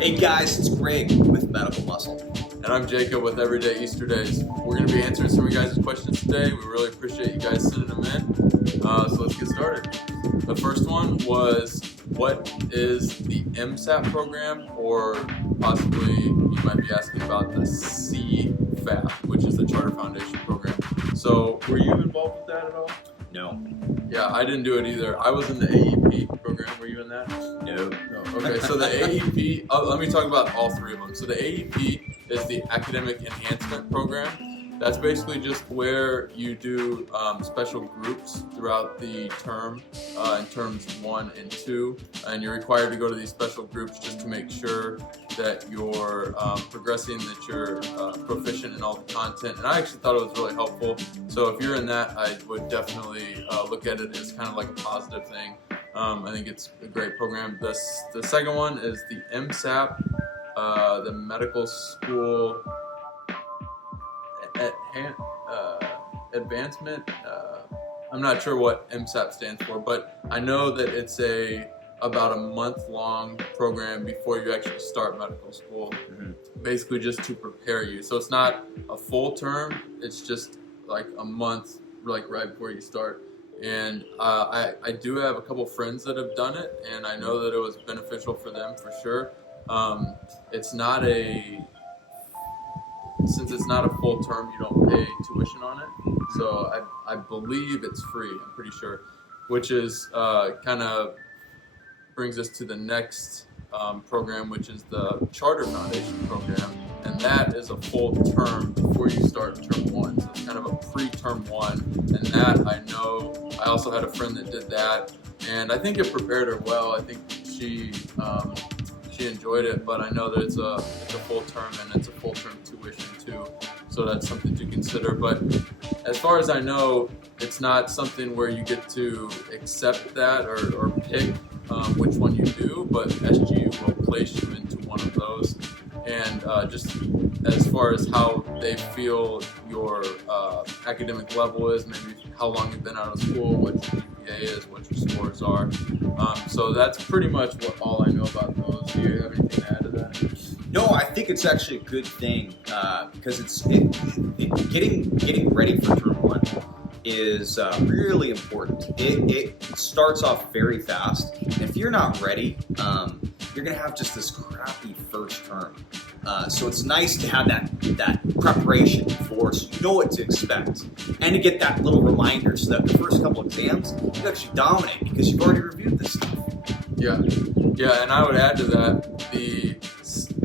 Hey guys, it's Greg with Medical Muscle. And I'm Jacob with Everyday Easterdays. We're going to be answering some of you guys' questions today. We really appreciate you guys sending them in. So let's get started. The first one was, what is the MSAP program? Or possibly you might be asking about the CFAP, which is the Charter Foundation program. So were you involved with that at all? No. Yeah, I didn't do it either. I was in the AEP program. Were you in that? No. Okay, so the AEP, let me talk about all three of them. So the AEP is the Academic Enhancement Program. That's basically just where you do special groups throughout the term, in terms 1 and 2, and you're required to go to these special groups just to make sure that you're progressing, that you're proficient in all the content. And I actually thought it was really helpful. So if you're in that, I would definitely look at it as kind of like a positive thing. I think it's a great program. The second one is the MSAP, the Medical School Advancement. I'm not sure what MSAP stands for, but I know that it's about a month-long program before you actually start medical school, basically just to prepare you. So it's not a full term, it's just like a month, like right before you start. And I do have a couple friends that have done it, and I know that it was beneficial for them for sure. Since it's not a full term, you don't pay tuition on it. So I believe it's free, I'm pretty sure, which is kind of brings us to the next program, which is the Charter Foundation program. And that is a full term before you start term 1. So it's kind of a pre-term 1. And that I know, I also had a friend that did that. And I think it prepared her well. I think she enjoyed it, but I know that it's a full term and it's a full term tuition too. So that's something to consider. But as far as I know, it's not something where you get to accept that or pick which one you do, but SGU will place you into one of those. And just as far as how they feel your academic level is, maybe how long you've been out of school, what your GPA is, what your scores are. So that's pretty much all I know about those. Do you have anything to add to that? No, I think it's actually a good thing because getting ready for term 1 is really important. It starts off very fast, and if you're not ready, you're gonna have just this crappy first term. So it's nice to have that preparation before, so you know what to expect, and to get that little reminder so that the first couple exams you actually dominate because you've already reviewed this stuff. Yeah, and I would add to that,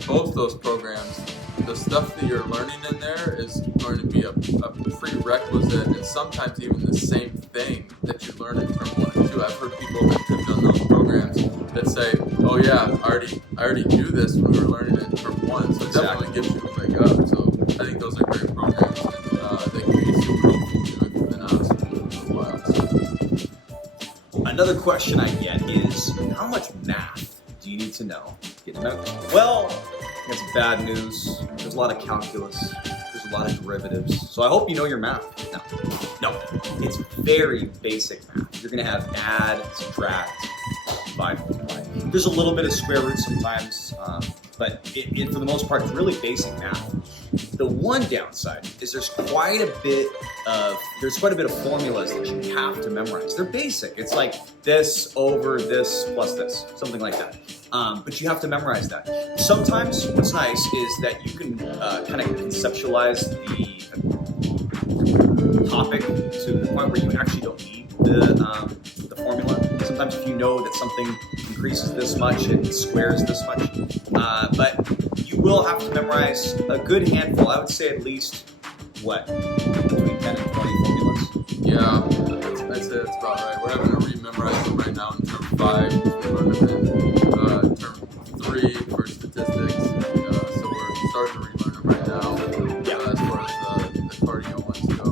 both those programs, the stuff that you're learning in there is going to be a prerequisite, and sometimes even the same thing that you learn in term 1 and 2. I've heard people that have done those programs that say, "Oh yeah, I already knew this when we were learning it in term 1." So it definitely gives you a leg up. So I think those are great programs, and they can be super helpful too if you've been out of school for a while. So. Another question I get is, how much math do you need to know to get to medical school? Well, that's bad news. There's a lot of calculus. There's a lot of derivatives. So I hope you know your math. No, it's very basic math. You're going to have add, subtract, divide, multiply. There's a little bit of square root sometimes, but for the most part, it's really basic math. The one downside is there's quite a bit of formulas that you have to memorize. They're basic. It's like this over this plus this, something like that. But you have to memorize that. Sometimes what's nice is that you can kind of conceptualize the topic to the point where you actually don't need the formula. Sometimes if you know that something increases this much, it squares this much. But you will have to memorize a good handful. I would say at least, between 10 and 20 formulas? Yeah, that's about right. We're having to re-memorize them right now in term 5. We learned them in term 3 for statistics. So we're starting to relearn them right now as far as the cardio ones go.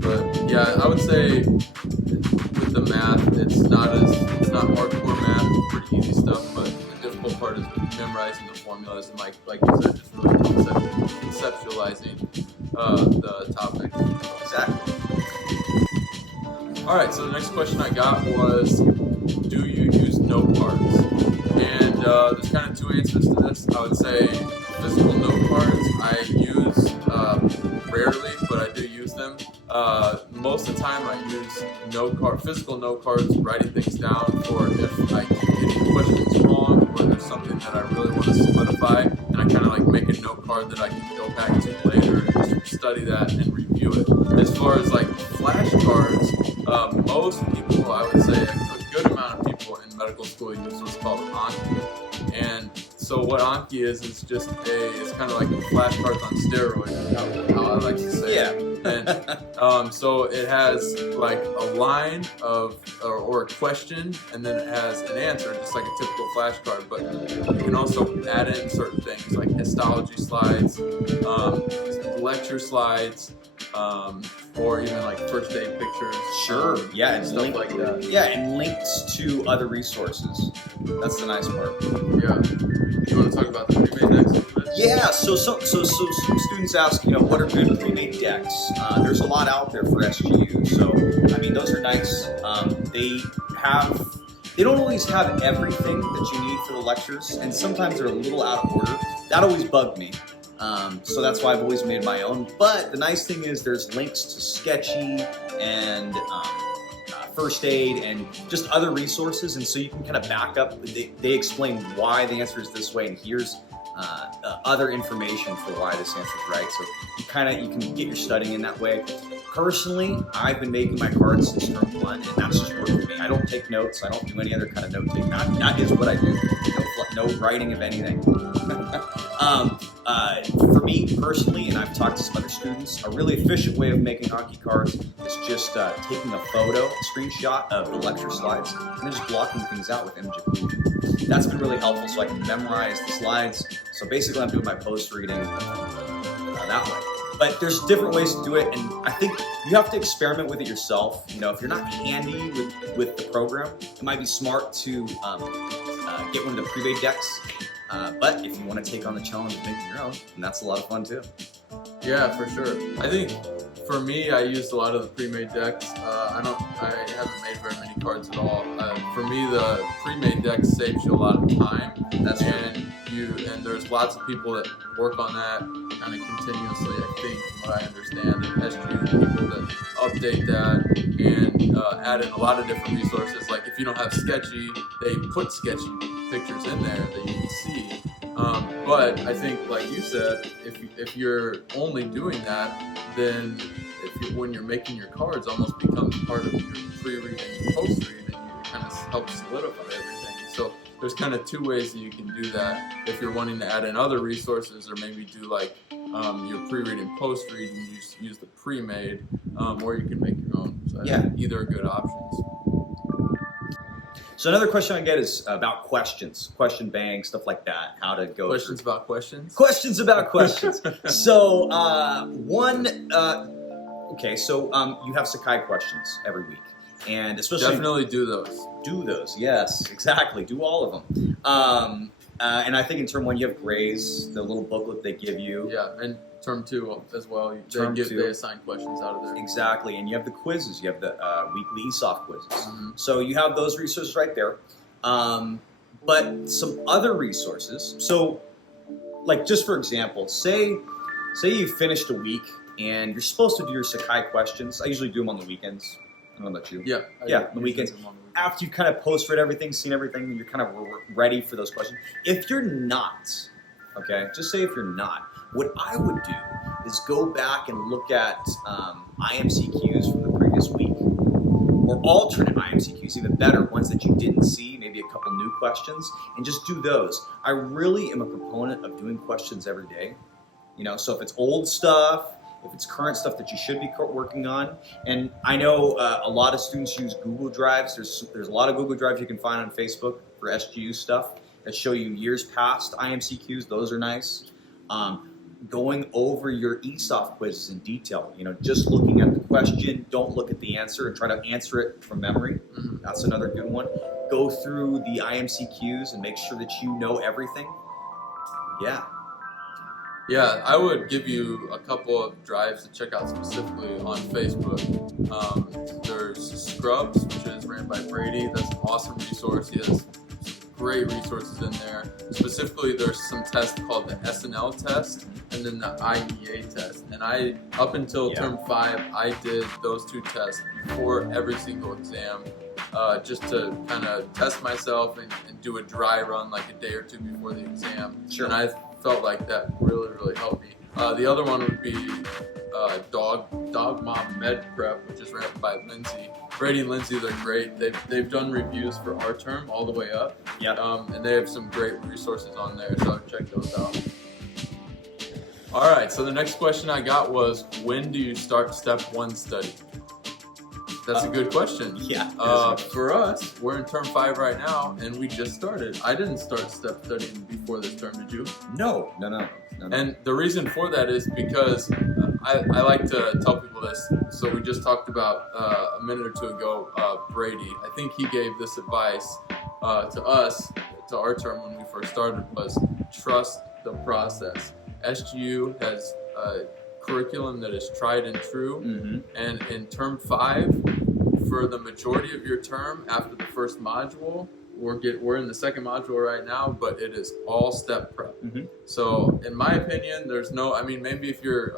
But yeah, I would say with the math, it's not hardcore math. It's pretty easy stuff, but the difficult part is memorizing the formulas and like you said, just really conceptualizing the topic. Exactly. All right, so the next question I got was, do you use note cards? And there's kind of two answers to this. I would say physical note cards I use rarely, but I do use them. Most of the time I use physical note cards, writing things down for if I keep getting questions wrong or there's something that I really want to solidify, and I kind of like make a note card that I can go back to later and just study that and review it. As far as like flashcards, most people, I would say a good amount of people in medical school use what's called Anki. And so what Anki is just it's kind of like flashcards on steroids, how I like to say it. And so it has like a line or a question, and then it has an answer, just like a typical flashcard. But you can also add in certain things like histology slides, lecture slides, or even like first aid pictures. Sure. Yeah, and stuff like that. Yeah, and links to other resources. That's the nice part. Yeah. You want to talk about the pre-made decks a little bit? Yeah. So some students ask, what are good pre-made decks? There's a lot out there for SGU. So I mean, those are nice. They don't always have everything that you need for the lectures, and sometimes they're a little out of order. That always bugged me. So that's why I've always made my own. But the nice thing is there's links to Sketchy and first aid and just other resources, and so you can kind of back up. They explain why the answer is this way, and here's other information for why this answer is right. So you can get your studying in that way. Personally, I've been making my cards since term 1, and that's just worked for me. I don't take notes. I don't do any other kind of note taking. That is what I do. No writing of anything. For me personally, and I've talked to some other students, a really efficient way of making Anki cards is just taking a screenshot of the lecture slides, and then just blocking things out with image occlusion. That's been really helpful, so I can memorize the slides. So basically, I'm doing my post reading that way. But there's different ways to do it, and I think you have to experiment with it yourself. If you're not handy with the program, it might be smart to get one of the pre-made decks. But if you want to take on the challenge of making your own, then that's a lot of fun too. Yeah, for sure. I think for me, I used a lot of the pre-made decks. I haven't made very many cards at all. For me, the pre-made deck saves you a lot of time. That's true. And there's lots of people that work on that kind of continuously, I think, from what I understand, and SGU people that update that and add in a lot of different resources. Like if you don't have Sketchy, they put Sketchy pictures in there that you can see. But I think, like you said, if you're only doing that, then when you're making your cards, almost becomes part of your pre-read and post-read, and you kind of help solidify everything. So there's kind of two ways that you can do that. If you're wanting to add in other resources, or maybe do like your pre-read and post-read and use the pre-made, or you can make your own. So either are good options. So another question I get is about questions, question bank, stuff like that, how to go Questions about questions? Questions about questions. So you have Sakai questions every week. And especially definitely do those. Do those, yes, exactly. Do all of them. And I think in term 1 you have grays, the little booklet they give you. Yeah, and term 2 as well. They assign questions out of there. Exactly, and you have the quizzes. You have the weekly ESOF quizzes. Mm-hmm. So you have those resources right there. But some other resources. So, like just for example, say you finished a week and you're supposed to do your Sakai questions. I usually do them on the weekends. I don't know about you. Yeah, on the weekends. After you kind of post-read everything, seen everything, you're kind of ready for those questions. If you're not, okay, just say if you're not, what I would do is go back and look at IMCQs from the previous week, or alternate IMCQs, even better, ones that you didn't see, maybe a couple new questions, and just do those. I really am a proponent of doing questions every day. So if it's old stuff, if it's current stuff that you should be working on. And I know a lot of students use Google Drives. There's a lot of Google Drives you can find on Facebook for SGU stuff that show you years past IMCQs. Those are nice. Going over your ESOF quizzes in detail. Just looking at the question, don't look at the answer and try to answer it from memory. Mm-hmm. That's another good one. Go through the IMCQs and make sure that you know everything. Yeah, I would give you a couple of drives to check out specifically on Facebook. There's Scrubs, which is ran by Brady. That's an awesome resource. He has some great resources in there. Specifically, there's some tests called the SNL test and then the IEA test. And up until term 5, I did those 2 tests before every single exam, just to kind of test myself and do a dry run like a day or 2 before the exam. Sure. And I felt like that really, really helped me. The other one would be Dog Mom Med Prep, which is ran by Lindsay. Brady and Lindsay, they're great. They've done reviews for our term all the way up. Yeah. And they have some great resources on there, so check those out. All right, so the next question I got was, when do you start step 1 study? That's a good question. Yeah. For us, we're in term 5 right now, and we just started. I didn't start step studying before this term, did you? No. And the reason for that is because I like to tell people this. So we just talked about a minute or 2 ago, Brady. I think he gave this advice to us, to our term when we first started, was trust the process. SGU has a curriculum that is tried and true. Mm-hmm. And in term 5, for the majority of your term, after the first module, we're in the second module right now, but it is all step prep. Mm-hmm. So in my opinion, maybe if you're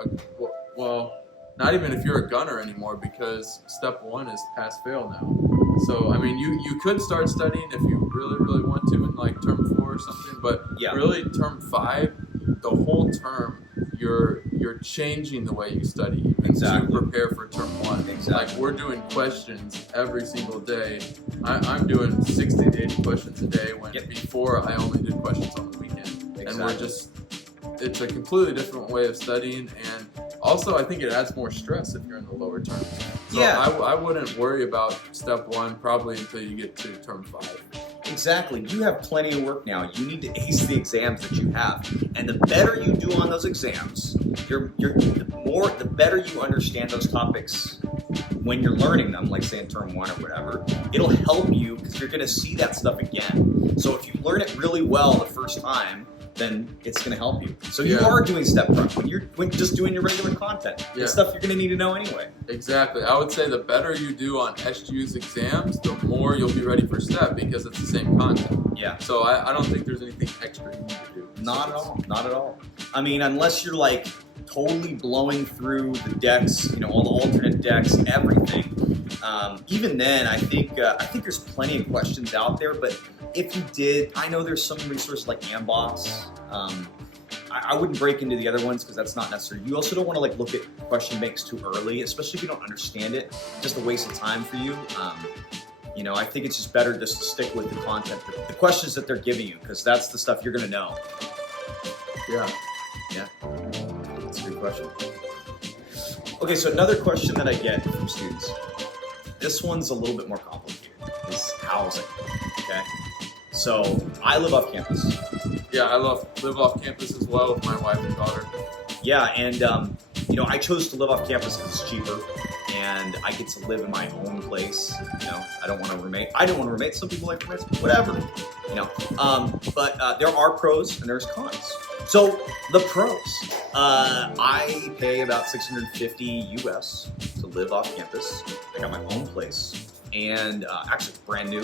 not even if you're a gunner anymore, because step 1 is pass fail now. So you could start studying if you really, really want to in like term 4 or something, but really term 5, the whole term, you're changing the way you study to prepare for term 1. Exactly. Like, we're doing questions every single day. I'm doing 60 to 80 questions a day, when before I only did questions on the weekend. And it's a completely different way of studying, and also I think it adds more stress if you're in the lower terms. So I wouldn't worry about step 1 probably until you get to term 5. Exactly. You have plenty of work now. You need to ace the exams that you have. And the better you do on those exams, the better you understand those topics when you're learning them, like say in term 1 or whatever. It'll help you because you're going to see that stuff again. So if you learn it really well the first time, then it's going to help you. So you are doing step prep when you're just doing your regular content. Yeah. It's stuff you're going to need to know anyway. Exactly. I would say the better you do on SGU's exams, the more you'll be ready for step, because it's the same content. Yeah. So I don't think there's anything extra you need to do. Not at all. Not at all. I mean, unless you're like totally blowing through the decks, all the alternate decks, everything. Even then, I think there's plenty of questions out there, but if you did, I know there's some resources like Amboss. I wouldn't break into the other ones because that's not necessary. You also don't want to look at question banks too early, especially if you don't understand it. Just a waste of time for you. I think it's just better just to stick with the content, the questions that they're giving you, because that's the stuff you're going to know. Yeah. That's a good question. Okay, so another question that I get from students. This one's a little bit more complicated. Is housing. Okay. So I live off campus. Yeah, I live off campus as well with my wife and daughter. Yeah, and I chose to live off campus because it's cheaper, and I get to live in my own place. I don't want to roommate. I don't want to roommate. Some people like roommates, whatever. But there are pros and there's cons. So the pros, I pay about $650 US to live off campus. I got my own place, and actually it's brand new,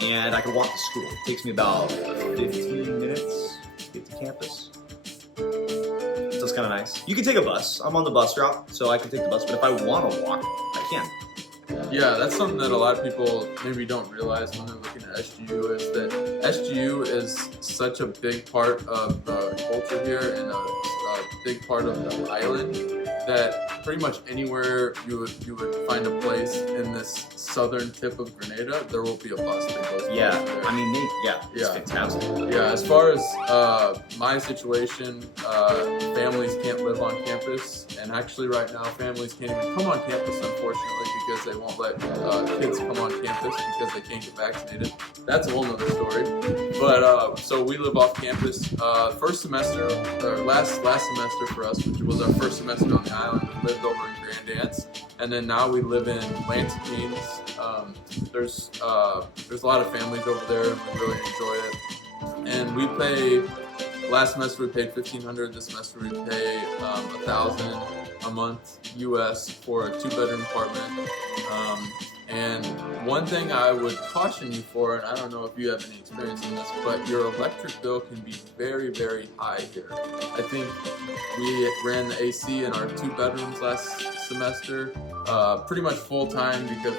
and I can walk to school. It takes me about 15 minutes to get to campus. So it's kind of nice. You can take a bus. I'm on the bus route, so I can take the bus, but if I want to walk, I can. Yeah, that's something that a lot of people maybe don't realize when they're looking at SGU, is that SGU is such a big part of the culture here and a big part of the island, that pretty much anywhere you would find a place in this southern tip of Grenada, there will be a bus that goes there. It's fantastic. Yeah, as far as my situation, families can't live on campus, and actually right now families can't even come on campus, unfortunately, because they won't let kids come on campus because they can't get vaccinated. That's a whole nother story. But so we live off campus. First semester, or last semester for us, which was our first semester on the island, we lived over in Grand Anse, and then now we live in Lansing. There's a lot of families over there, and we really enjoy it. And we pay. Last semester we paid $1,500. This semester we pay $1,000 a month US for a 2-bedroom apartment. And one thing I would caution you for, and I don't know if you have any experience in this, but your electric bill can be very, very high here. I think we ran the AC in our 2 bedrooms last semester, pretty much full time because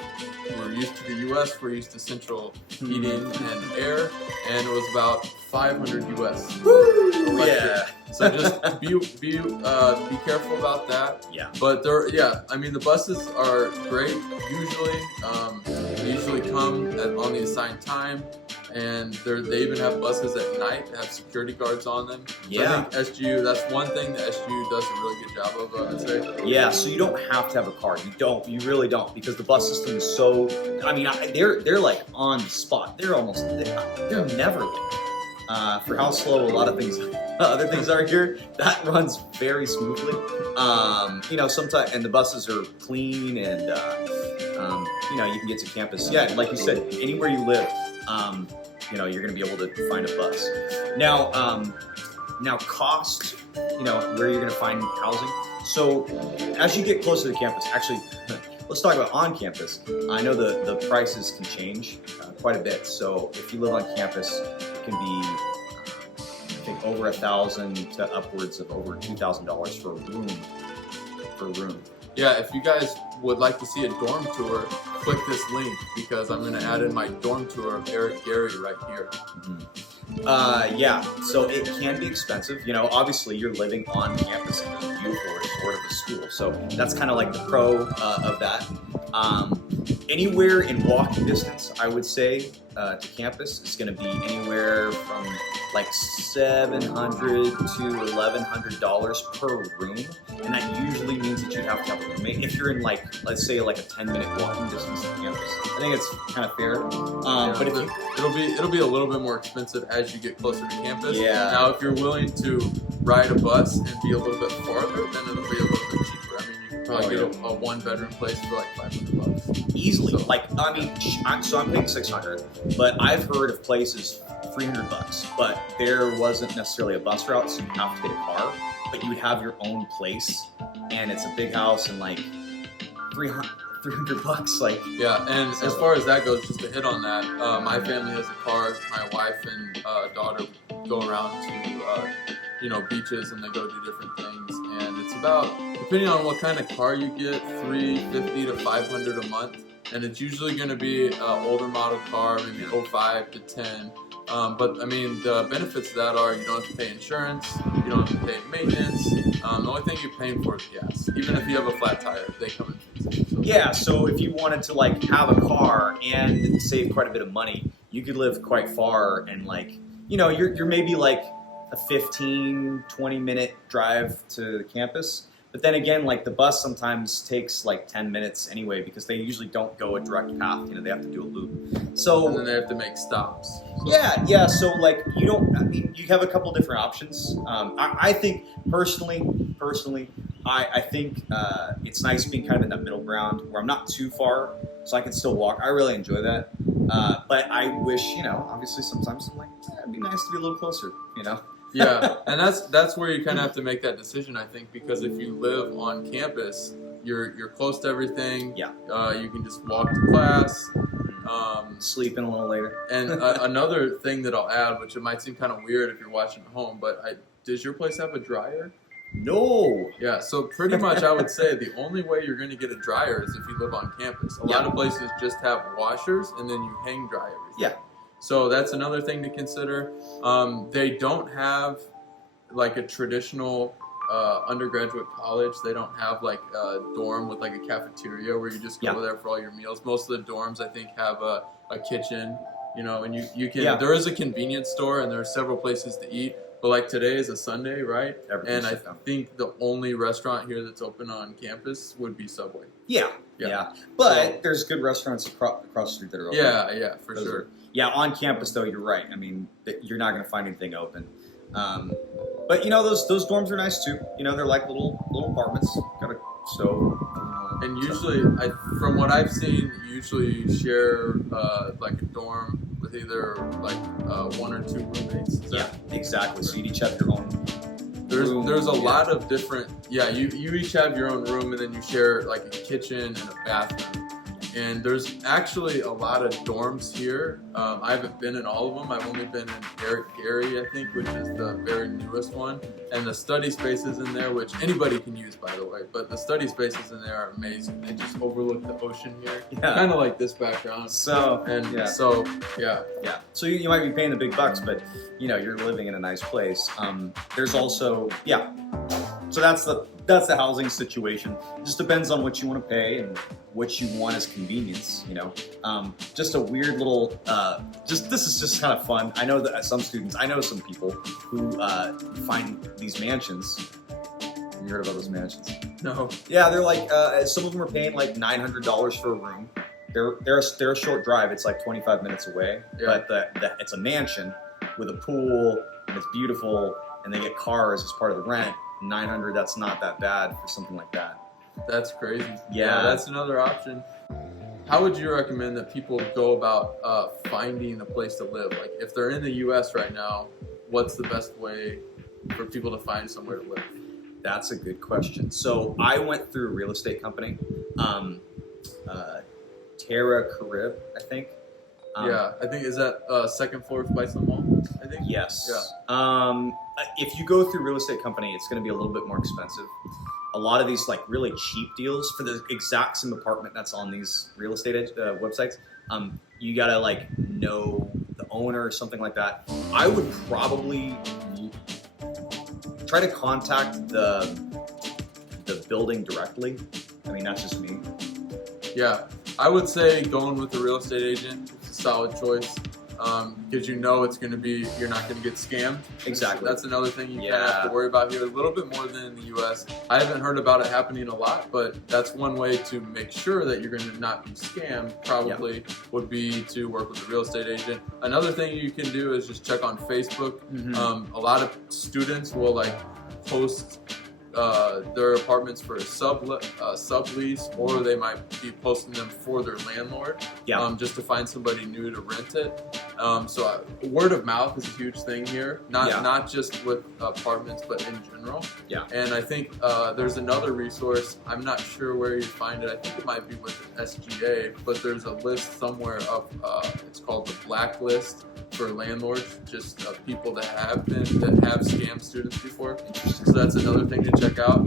we're used to the US, we're used to central heating and air, and it was about 500 US. Woo! Yeah. So just be careful about that. Yeah. But I mean the buses are great usually. They usually come on the assigned time, and they even have buses at night that have security guards on them. So Yeah. I think SGU, that's one thing that SGU does a really good job of, I would say. Yeah, so you don't have to have a car. You really don't, because the bus system is so. I mean, they're like on the spot. They're never late. For how slow a lot of things, other things are here, that runs very smoothly. Sometimes, and the buses are clean, and you can get to campus. Yeah, like you said, anywhere you live, you're going to be able to find a bus. Now cost, where you're going to find housing. So as you get closer to campus, actually, let's talk about on campus. I know the prices can change quite a bit. So if you live on campus, it can be, I think, over $1,000 to upwards of over $2,000 for a room. Yeah, if you guys would like to see a dorm tour, click this link because I'm going to add in my dorm tour of Eric Gary right here. Yeah, so it can be expensive. Obviously you're living on campus in a beautiful resort of a school, so that's kind of like the pro of that. Anywhere in walking distance, I would say, to campus is going to be anywhere from like $700 to $1,100 per room, and that usually means that you have to have a roommate. If you're in let's say like a 10-minute walking distance to campus, I think it's kind of fair. But it'll be a little bit more expensive as you get closer to campus. Yeah. Now, if you're willing to ride a bus and be a little bit farther, then it'll be a little bit cheaper. I mean, you can probably get a 1-bedroom place for like $500 easily. So, I'm paying $600, but I've heard of places $300, but there wasn't necessarily a bus route, so you have to get a car, but you would have your own place, and it's a big house, and like $300. Yeah, and as far as that goes, just to hit on that, my family has a car. My wife and daughter go around to beaches, and they go do different things, and it's about, depending on what kind of car you get, $350 to $500 a month. And it's usually going to be an older model car, maybe 05 to 10. But I mean, the benefits of that are you don't have to pay insurance, you don't have to pay maintenance. The only thing you're paying for is gas. Even if you have a flat tire, they come and fix it. So. Yeah, so if you wanted to have a car and save quite a bit of money, you could live quite far, and you're maybe like a 15-20 minute drive to the campus. But then again, the bus sometimes takes 10 minutes anyway, because they usually don't go a direct path. They have to do a loop. So and then they have to make stops. So. Yeah. So you have a couple different options. I think personally, I think it's nice being kind of in that middle ground where I'm not too far, so I can still walk. I really enjoy that. But I wish, obviously sometimes I'm like, it'd be nice to be a little closer, Yeah, and that's where you kind of have to make that decision, I think, because if you live on campus, you're close to everything. Yeah. You can just walk to class. Sleep in a little later. And another thing that I'll add, which it might seem kind of weird if you're watching at home, but does your place have a dryer? No. Yeah, so pretty much I would say the only way you're going to get a dryer is if you live on campus. A lot of places just have washers, and then you hang dry everything. Yeah. So that's another thing to consider. They don't have a traditional undergraduate college. They don't have a dorm with a cafeteria where you just go there for all your meals. Most of the dorms, I think, have a kitchen, and you can. There is a convenience store, and there are several places to eat. But today is a Sunday, right? And I think the only restaurant here that's open on campus would be Subway. Yeah. But there's good restaurants across the street that are open. Yeah, for sure. Yeah, on campus though, you're right. I mean, you're not going to find anything open. But those dorms are nice too. They're like little apartments. Got a stove. And usually, from what I've seen, you usually share a dorm with either 1 or 2 roommates. Yeah, exactly. So you each have your own. There's a lot of different. Yeah, you each have your own room, and then you share a kitchen and a bathroom. And there's actually a lot of dorms here. I haven't been in all of them. I've only been in Eric Gary, I think, which is the very newest one. And the study spaces in there, which anybody can use, by the way, but the study spaces in there are amazing. They just overlook the ocean here. Yeah. Kind of like this background. So, Yeah. Yeah. So you might be paying the big bucks, but you're living in a nice place. There's also, so that's the housing situation. It just depends on what you want to pay and what you want as convenience. Just a weird little. This is just kind of fun. I know that some people who find these mansions. Have you heard about those mansions? No. Yeah, they're like some of them are paying like $900 for a room. They're a short drive. It's like 25 minutes away, but it's a mansion with a pool and it's beautiful, and they get cars as part of the rent. $900. That's not that bad for something like that. That's crazy. Yeah, that's another option. How would you recommend that people go about finding a place to live? Like, if they're in the U.S. right now, what's the best way for people to find somewhere to live? That's a good question. So I went through a real estate company, Terra Carib, I think. I think, is that second floor of Bison Mall, I think? Yes. Yeah. If you go through a real estate company, it's going to be a little bit more expensive. A lot of these like really cheap deals for the exact same apartment that's on these real estate websites, you got to like know the owner or something like that. I would probably try to contact the building directly. I mean, that's just me. Yeah, I would say going with a real estate agent is a solid choice, because you're not going to get scammed. Exactly. That's another thing you kind of have to worry about here, a little bit more than in the U.S. I haven't heard about it happening a lot, but that's one way to make sure that you're going to not be scammed, probably, would be to work with a real estate agent. Another thing you can do is just check on Facebook. A lot of students will like post their apartments for a sublease, or they might be posting them for their landlord, just to find somebody new to rent it. So word of mouth is a huge thing here, not just with apartments, but in general. Yeah. And I think there's another resource. I'm not sure where you find it. I think it might be with the SGA, but there's a list somewhere of it's called the blacklist for landlords, just people that have scammed students before. So that's another thing to check out.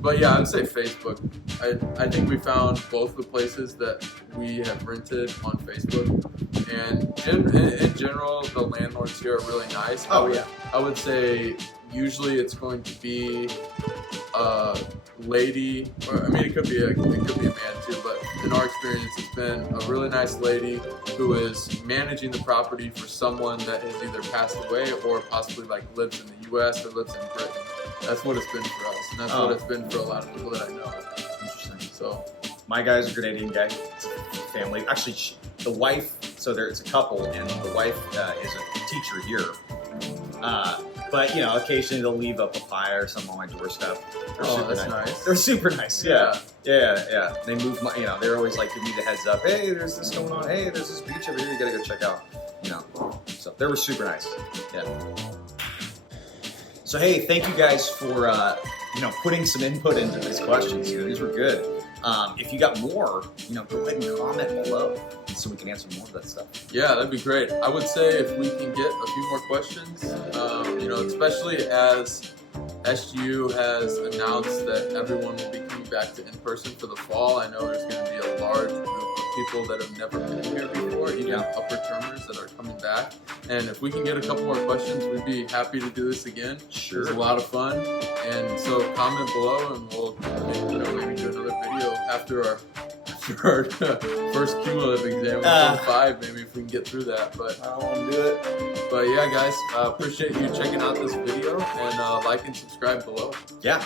But yeah, I would say Facebook. I think we found both the places that we have rented on Facebook, and in general, the landlords here are really nice. I would say usually it's going to be a lady, or I mean, it could be a man too, but in our experience, it's been a really nice lady who is managing the property for someone that has either passed away or possibly like lives in the U.S. or lives in Britain. That's what it's been for us, and that's what it's been for a lot of people that I know. Interesting. So, my guy's a Grenadian guy. It's a family. Actually, the wife. So it's a couple, and the wife is a teacher here. But occasionally they'll leave a papaya or something on my doorstep. That's nice. They're super nice. Yeah. They move they're always like giving me the heads up. Hey, there's this going on. Hey, there's this beach over here. You gotta go check out. So they were super nice. Yeah. So hey, thank you guys for putting some input into these questions. These were good. If you got more, go ahead and comment below so we can answer more of that stuff. Yeah, that'd be great. I would say if we can get a few more questions, especially as SGU has announced that everyone will be coming back to in-person for the fall. I know there's going to be a large group of people that have never been here before, even upper-termers that are coming back. And if we can get a couple more questions, we'd be happy to do this again. Sure. It's a lot of fun. And so comment below, and we'll maybe do another video after our first cumulative exam with 5, maybe if we can get through that. But I don't want to do it. But yeah, guys, appreciate you checking out this video, and like and subscribe below. Yeah.